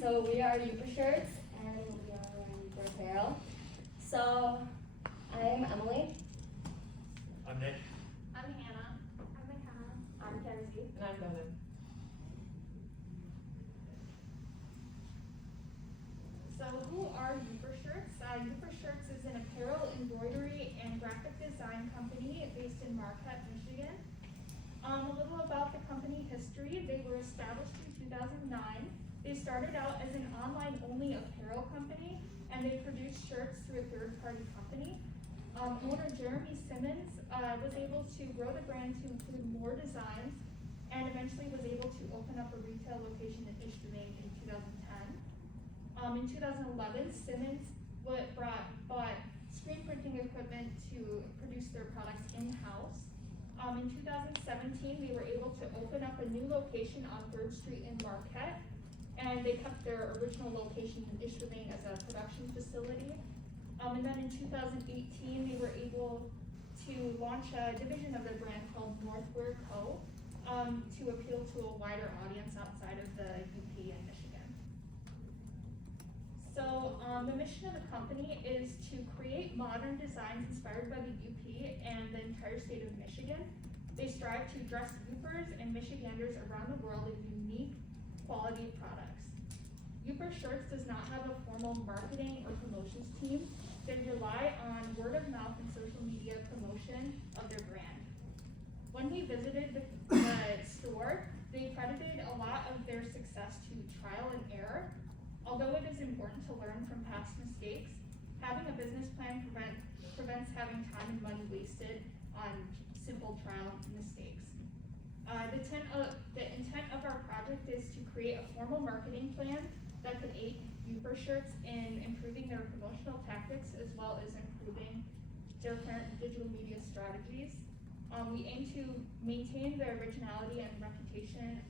So we are Uber Shirts, and we are wearing Uber apparel. So I'm Emily. I'm Nick. I'm Hannah. I'm McKenna. I'm Kenzie. And I'm Devin. So who are Uber Shirts? Uber Shirts is an apparel, embroidery, and graphic design company based in Marquette, Michigan. A little about the company history. They were established in 2009. They started out as an online-only apparel company, and they produced shirts through a third-party company. Owner Jeremy Simmons was able to grow the brand to include more designs, and eventually was able to open up a retail location in Ishpeming in 2010. In 2011, Simmons bought screen printing equipment to produce their products in-house. In 2017, they were able to open up a new location on 3rd Street in Marquette, and they kept their original location in Ishpeming as a production facility. And then in 2018, they were able to launch a division of their brand called Northwear Co. To appeal to a wider audience outside of the UP and Michigan. So the mission of the company is to create modern designs inspired by the UP and the entire state of Michigan. They strive to dress Upers and Michiganders around the world in unique quality products. Uber Shirts does not have a formal marketing or promotions team. They rely on word of mouth and social media promotion of their brand. When we visited the store, they credited a lot of their success to trial and error. Although it is important to learn from past mistakes, having a business plan prevents having time and money wasted on simple trial mistakes. The intent of our project is to create a formal marketing plan that could aid Uber Shirts in improving their promotional tactics as well as improving their current digital media strategies. We aim to maintain the originality and reputation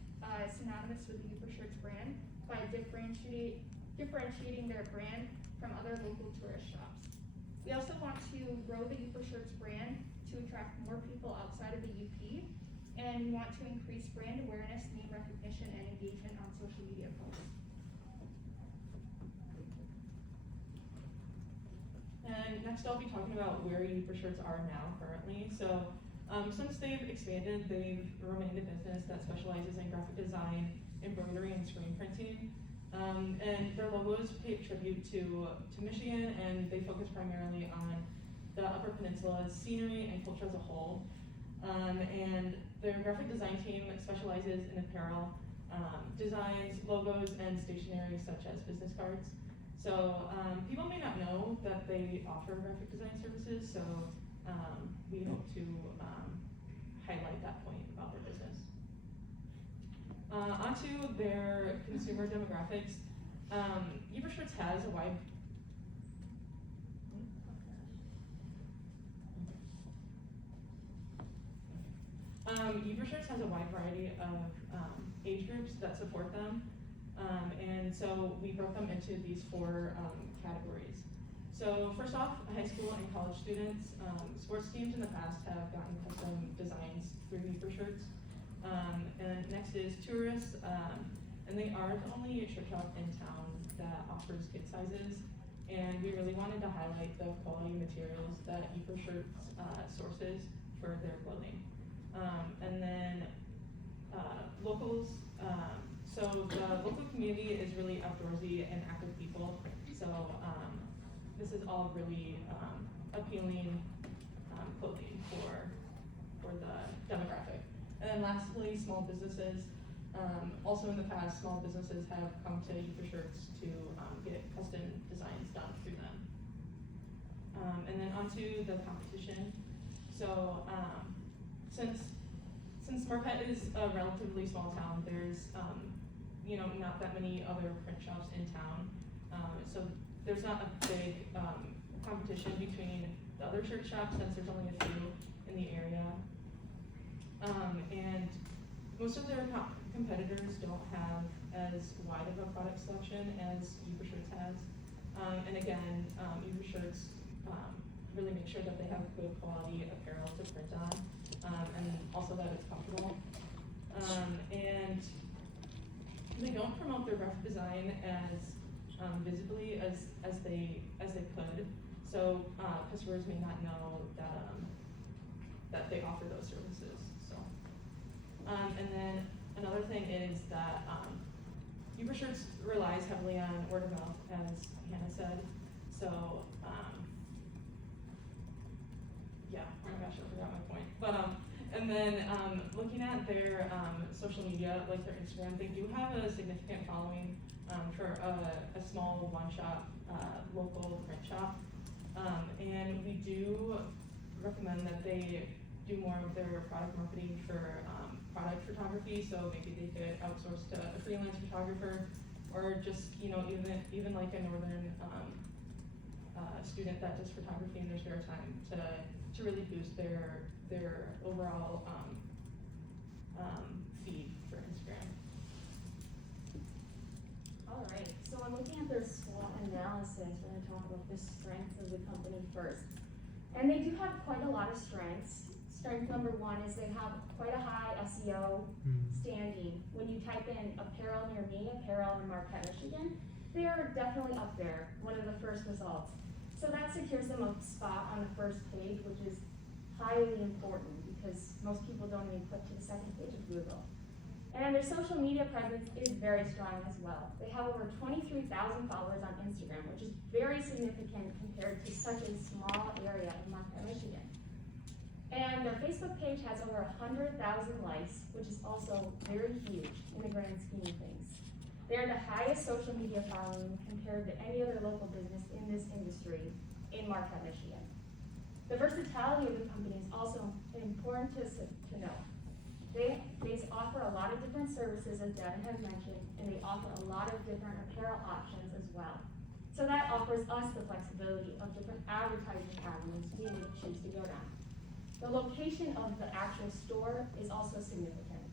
synonymous with the Uber Shirts brand by differentiating their brand from other local tourist shops. We also want to grow the Uber Shirts brand to attract more people outside of the UP, and we want to increase brand awareness, name recognition, and engagement on social media posts. And next I'll be talking about where Uber Shirts are now currently. So since they've expanded, they've remained a business that specializes in graphic design, embroidery, and screen printing. And their logos pay tribute to Michigan, and they focus primarily on the Upper Peninsula's scenery and culture as a whole. And their graphic design team specializes in apparel, designs, logos, and stationery such as business cards. So people may not know that they offer graphic design services, so we hope to highlight that point about their business. Onto their consumer demographics. Uber Shirts has a wide Uber Shirts has a wide variety of age groups that support them, and so we broke them into these 4 categories. So first off, high school and college students. Sports teams in the past have gotten custom designs through Uber Shirts. And next is tourists, and they are the only shirt shop in town that offers kid sizes, and we really wanted to highlight the quality materials that Uber Shirts sources for their clothing. And then locals, so the local community is really outdoorsy and active people, so this is all really appealing clothing for the demographic. And then lastly, small businesses. Also in the past, small businesses have come to Uber Shirts to get custom designs done through them. And then onto the competition. So since Marquette is a relatively small town, there's not that many other print shops in town. So there's not a big competition between the other shirt shops since there's only a few in the area. And most of their competitors don't have as wide of a product selection as Uber Shirts has. And again, Uber Shirts really make sure that they have good quality apparel to print on, and also that it's comfortable. And they don't promote their graphic design as visibly as they could. So customers may not know that they offer those services. So, and then another thing is that Uber Shirts relies heavily on word of mouth, as Hannah said. So, yeah, oh my gosh, I forgot my point. But and then looking at their social media, like their Instagram, they do have a significant following for a small one-shop local print shop. And we do recommend that they do more of their product marketing for product photography. So maybe they could outsource to a freelance photographer, or just even like a northern student that does photography in their spare time to really boost their overall feed for Instagram. All right, so I'm looking at their SWOT analysis. We're going to talk about the strengths of the company first. And they do have quite a lot of strengths. Strength number one is they have quite a high SEO standing. When you type in apparel near me, apparel in Marquette, Michigan, they are definitely up there, one of the first results. So that secures them a spot on the first page, which is highly important because most people don't even click to the second page of Google. And their social media presence is very strong as well. They have over 23,000 followers on Instagram, which is very significant compared to such a small area in Marquette, Michigan. And their Facebook page has over 100,000 likes, which is also very huge in the grand scheme of things. They're the highest social media following compared to any other local business in this industry in Marquette, Michigan. The versatility of the company is also important to know. They offer a lot of different services, as Devin has mentioned, and they offer a lot of different apparel options as well. So that offers us the flexibility of different advertising avenues we would choose to go down. The location of the actual store is also significant.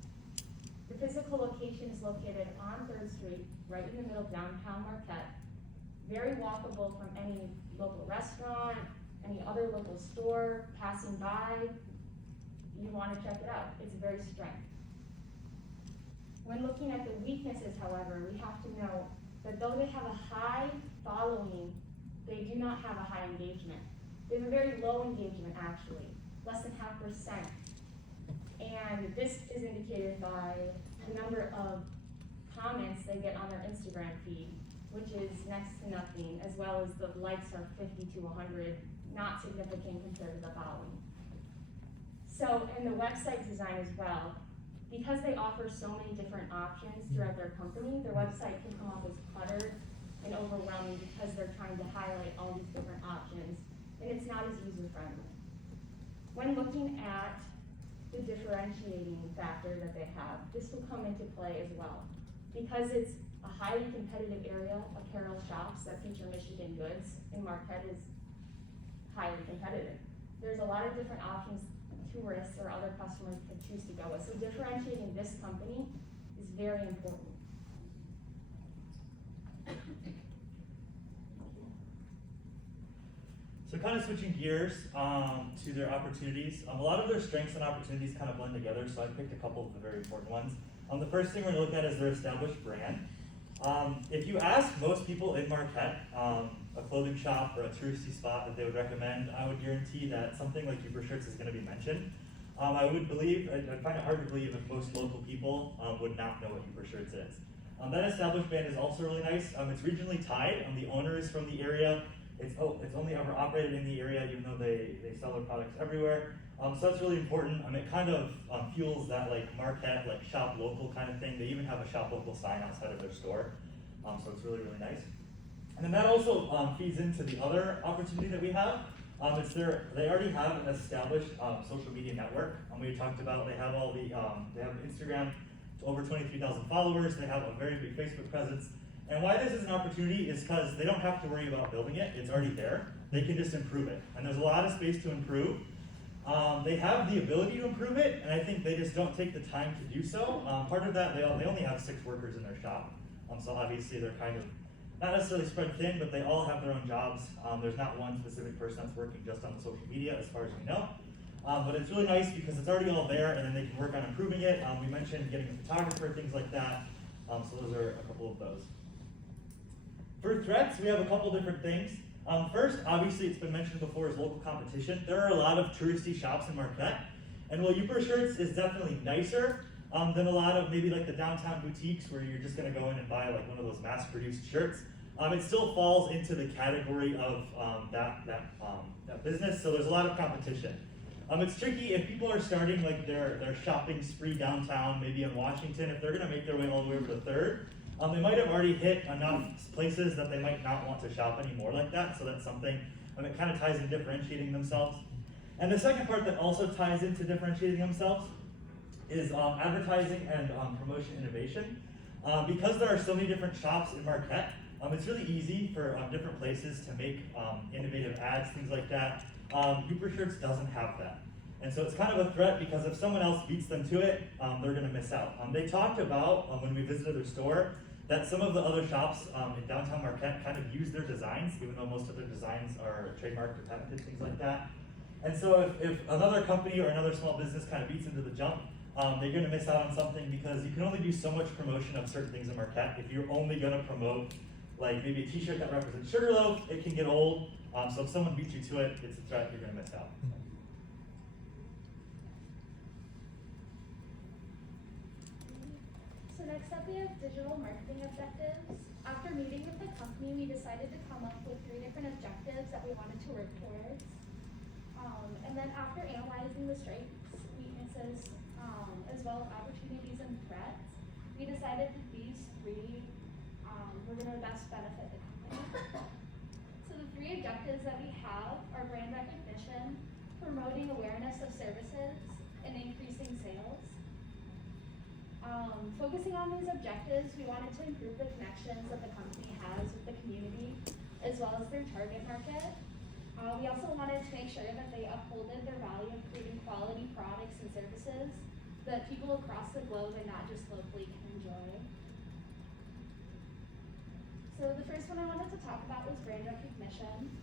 The physical location is located on 3rd Street, right in the middle of downtown Marquette, very walkable from any local restaurant, any other local store, passing by. You want to check it out. It's a very strength. When looking at the weaknesses, however, we have to know that though they have a high following, they do not have a high engagement. They have a very low engagement, actually, less than 0.5%. And this is indicated by the number of comments they get on their Instagram feed, which is next to nothing, as well as the likes are 50 to 100, not significant compared to the following. So, in the website design as well, because they offer so many different options throughout their company, their website can come off as cluttered and overwhelming because they're trying to highlight all these different options, and it's not as user-friendly. When looking at the differentiating factor that they have, this will come into play as well. Because it's a highly competitive area, apparel shops that feature Michigan goods, and Marquette is highly competitive. There's a lot of different options tourists or other customers could choose to go with. So differentiating this company is very important. So kind of switching gears to their opportunities. A lot of their strengths and opportunities kind of blend together, so I picked a couple of the very important ones. The first thing we're going to look at is their established brand. If you ask most people in Marquette, a clothing shop or a touristy spot that they would recommend, I would guarantee that something like Uber Shirts is going to be mentioned. I find it hard to believe if most local people would not know what Uber Shirts is. That established brand is also really nice. It's regionally tied. The owner is from the area. It's only ever operated in the area, even though they sell their products everywhere. So that's really important. It kind of fuels that like Marquette, like shop local kind of thing. They even have a shop local sign outside of their store. So it's really, really nice. And then that also feeds into the other opportunity that we have. They already have an established social media network. We talked about they have they have Instagram, over 23,000 followers. They have a very big Facebook presence. And why this is an opportunity is because they don't have to worry about building it. It's already there. They can just improve it. And there's a lot of space to improve. They have the ability to improve it, and I think they just don't take the time to do so. Part of that, they only have 6 workers in their shop. So obviously they're kind of not necessarily spread thin, but they all have their own jobs. There's not one specific person that's working just on the social media as far as we know. But it's really nice because it's already all there, and then they can work on improving it. We mentioned getting a photographer, things like that. So those are a couple of those. For threats, we have a couple different things. First, obviously, it's been mentioned before, is local competition. There are a lot of touristy shops in Marquette, and while Uber Shirts is definitely nicer than a lot of maybe like the downtown boutiques where you're just gonna go in and buy like one of those mass-produced shirts, it still falls into the category of that business, so there's a lot of competition. It's tricky if people are starting like their shopping spree downtown, maybe in Washington, if they're gonna make their way all the way over to 3rd, they might have already hit enough places that they might not want to shop anymore like that, so that's something, it kind of ties into differentiating themselves. And the second part that also ties into differentiating themselves is advertising and promotion innovation. Because there are so many different shops in Marquette, it's really easy for different places to make innovative ads, things like that. Uber Shirts doesn't have that. And so it's kind of a threat because if someone else beats them to it, they're gonna miss out. They talked about, when we visited their store, that some of the other shops in downtown Marquette kind of use their designs, even though most of their designs are trademarked or patented, things like that. And so if another company or another small business kind of beats into the jump, they're gonna miss out on something because you can only do so much promotion of certain things in Marquette. If you're only gonna promote like maybe a t-shirt that represents Sugarloaf, it can get old. So if someone beats you to it, it's a threat, you're gonna miss out. So next up we have digital marketing objectives. After meeting with the company, we decided to come up with 3 different objectives that we wanted to work towards. And then after analyzing the strengths, weaknesses, as well as opportunities and threats, we decided that these 3 were going to best benefit the company. So the 3 objectives that we have are brand recognition, promoting awareness of services, and increasing sales. Focusing on these objectives, we wanted to improve the connections that the company has with the community, as well as their target market. We also wanted to make sure that they upholded their value of creating quality products and services that people across the globe and not just locally can enjoy. So the first one I wanted to talk about was brand recognition.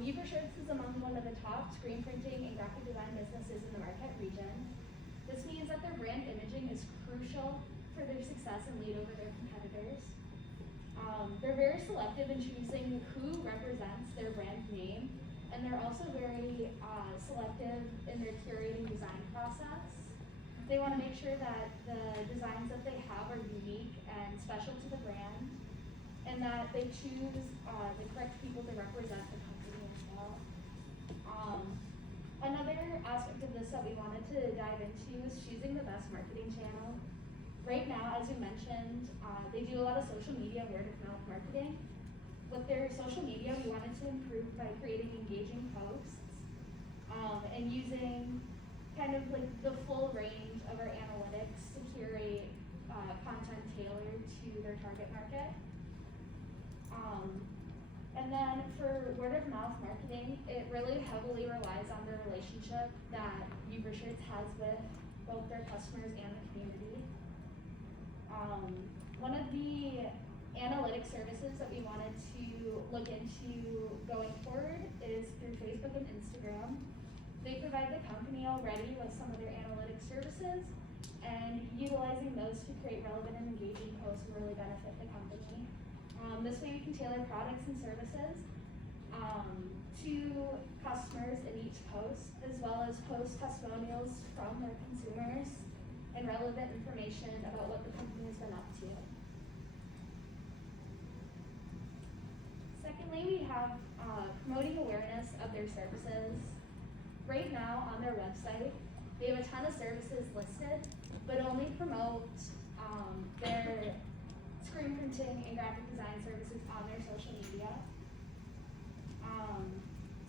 Uber Shirts is among one of the top screen printing and graphic design businesses in the Marquette region. This means that their brand imaging is crucial for their success and lead over their competitors. They're very selective in choosing who represents their brand name, and they're also very selective in their curating design process. They want to make sure that the designs that they have are unique and special to the brand, and that they choose the correct people to represent the company as well. Another aspect of this that we wanted to dive into is choosing the best marketing channel. Right now, as we mentioned, they do a lot of social media word of mouth marketing. With their social media, we wanted to improve by creating engaging posts and using kind of like the full range of our analytics to curate content tailored to their target market. And then for word of mouth marketing, it really heavily relies on the relationship that Uber Shirts has with both their customers and the community. One of the analytic services that we wanted to look into going forward is through Facebook and Instagram. They provide the company already with some of their analytic services, and utilizing those to create relevant and engaging posts will really benefit the company. This way we can tailor products and services to customers in each post, as well as post testimonials from their consumers and relevant information about what the company has been up to. Secondly, we have promoting awareness of their services. Right now on their website, they have a ton of services listed, but only promote their screen printing and graphic design services on their social media.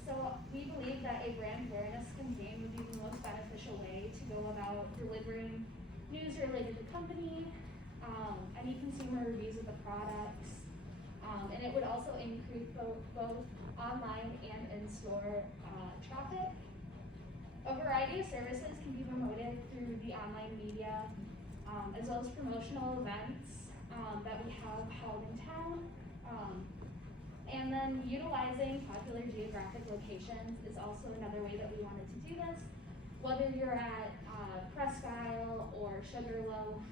So we believe that a brand awareness campaign would be the most beneficial way to go about delivering news related to the company, any consumer reviews of the products, and it would also increase both online and in-store traffic. A variety of services can be promoted through the online media, as well as promotional events that we have held in town. And then utilizing popular geographic locations is also another way that we wanted to do this. Whether you're at Presque Isle or Sugarloaf,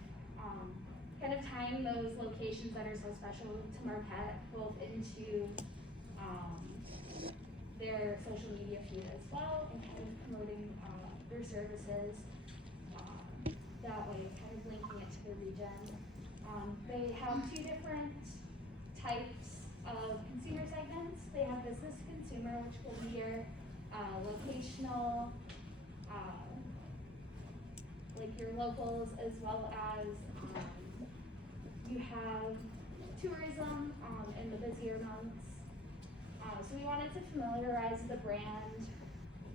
kind of tying those locations that are so special to Marquette both into their social media feed as well, and kind of promoting their services that way, kind of linking it to the region. They have two different types of consumer segments. They have business to consumer, which will be your locational, like your locals, as well as you have tourism in the busier months. So we wanted to familiarize the brand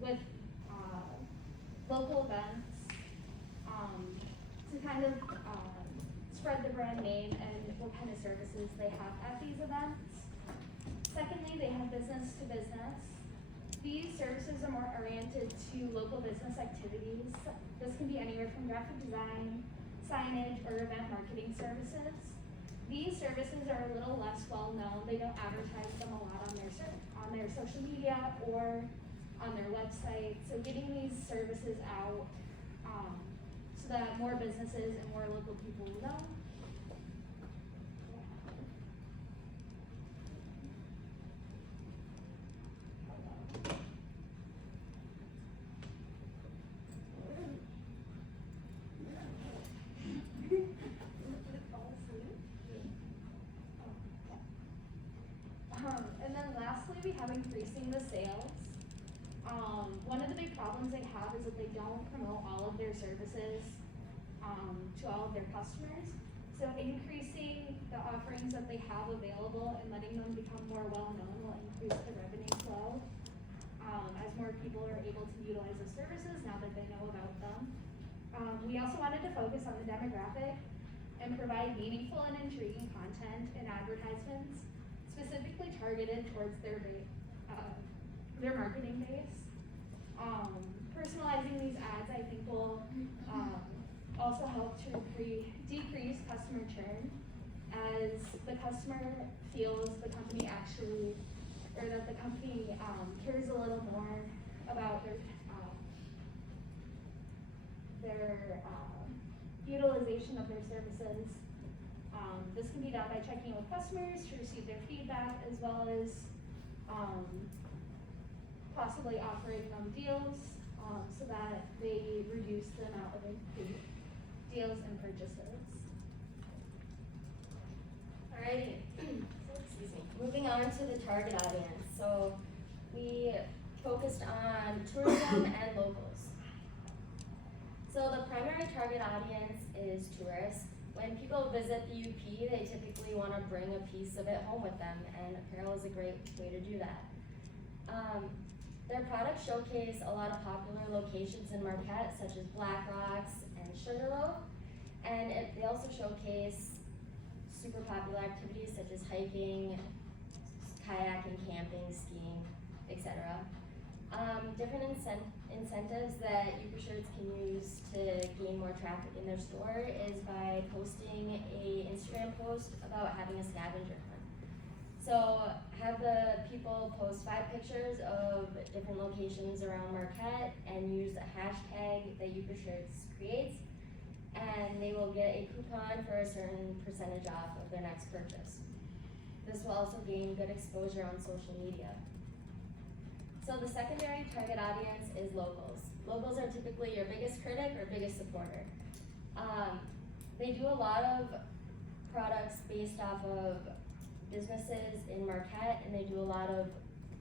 with local events to kind of spread the brand name and what kind of services they have at these events. Secondly, they have business to business. These services are more oriented to local business activities. This can be anywhere from graphic design, signage, or event marketing services. These services are a little less well known. They don't advertise them a lot on their social media or on their website. So getting these services out so that more businesses and more local people will know. And then lastly, we have increasing the sales. One of the big problems they have is that they don't promote all of their services to all of their customers. So increasing the offerings that they have available and letting them become more well-known will increase the revenue flow as more people are able to utilize the services now that they know about them. We also wanted to focus on the demographic and provide meaningful and intriguing content and advertisements specifically targeted towards their marketing base. Personalizing these ads, I think, will also help to decrease customer churn as the customer feels the company actually, or that the company cares a little more about their utilization of their services. This can be done by checking with customers to receive their feedback, as well as possibly offering them deals so that they reduce the amount of deals and purchases. Alrighty, excuse me. Moving on to the target audience. So we focused on tourism and locals. So the primary target audience is tourists. When people visit the UP, they typically want to bring a piece of it home with them, and apparel is a great way to do that. Their products showcase a lot of popular locations in Marquette, such as Black Rocks and Sugarloaf, and they also showcase super popular activities such as hiking, kayaking, camping, skiing, etc. Different incentives that Uber Shirts can use to gain more traffic in their store is by posting a Instagram post about having a scavenger hunt. So have the people post 5 pictures of different locations around Marquette and use a hashtag that Uber Shirts creates, and they will get a coupon for a certain percentage off of their next purchase. This will also gain good exposure on social media. So the secondary target audience is locals. Locals are typically your biggest critic or biggest supporter. They do a lot of products based off of businesses in Marquette, and they do a lot of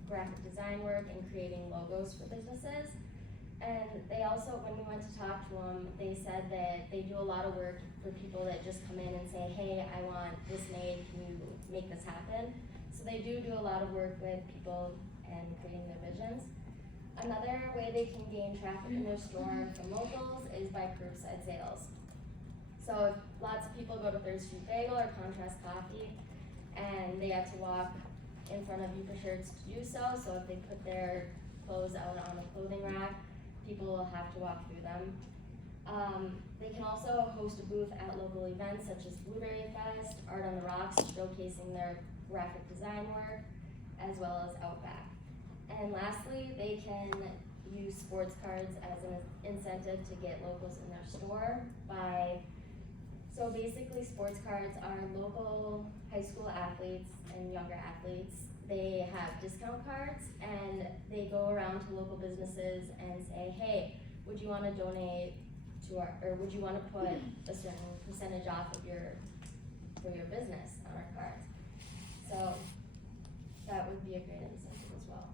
graphic design work and creating logos for businesses. And they also, when we went to talk to them, they said that they do a lot of work for people that just come in and say, hey, I want this made, can you make this happen? So they do a lot of work with people and creating their visions. Another way they can gain traffic in their store from locals is by curbside sales. So if lots of people go to Third Street Bagel or Contrast Coffee, and they have to walk in front of Uber Shirts to do so. So if they put their clothes out on a clothing rack, people will have to walk through them. They can also host a booth at local events such as Blueberry Fest, Art on the Rocks, showcasing their graphic design work, as well as Outback. And lastly, they can use sports cards as an incentive to get locals in their store by So basically, sports cards are local high school athletes and younger athletes. They have discount cards and they go around to local businesses and say, hey, would you want to donate to our, or would you want to put a certain percentage off of for your business on our cards? So that would be a great incentive as well.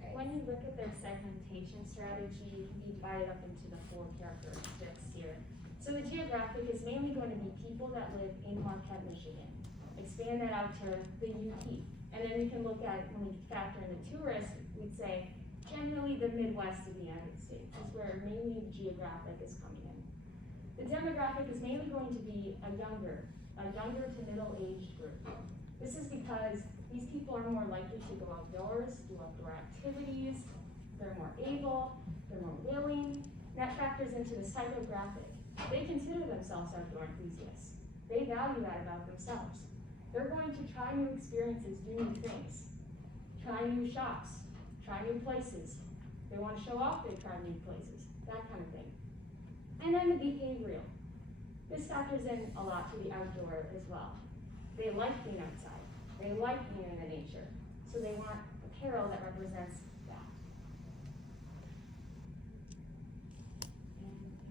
Okay. When you look at their segmentation strategy, you can divide it up into the 4 characteristics here. So the geographic is mainly going to be people that live in Marquette, Michigan. Expand that out to the UP. And then we can look at, when we factor in the tourists, we'd say generally the Midwest of the United States is where mainly the geographic is coming in. The demographic is mainly going to be a younger to middle-aged group. This is because these people are more likely to go outdoors, do outdoor activities, they're more able, they're more willing. That factors into the psychographic. They consider themselves outdoor enthusiasts. They value that about themselves. They're going to try new experiences, do new things, try new shops, try new places. They want to show off they try new places, that kind of thing. And then the behavioral. This factors in a lot to the outdoor as well. They like being outside. They like being in the nature. So they want apparel that represents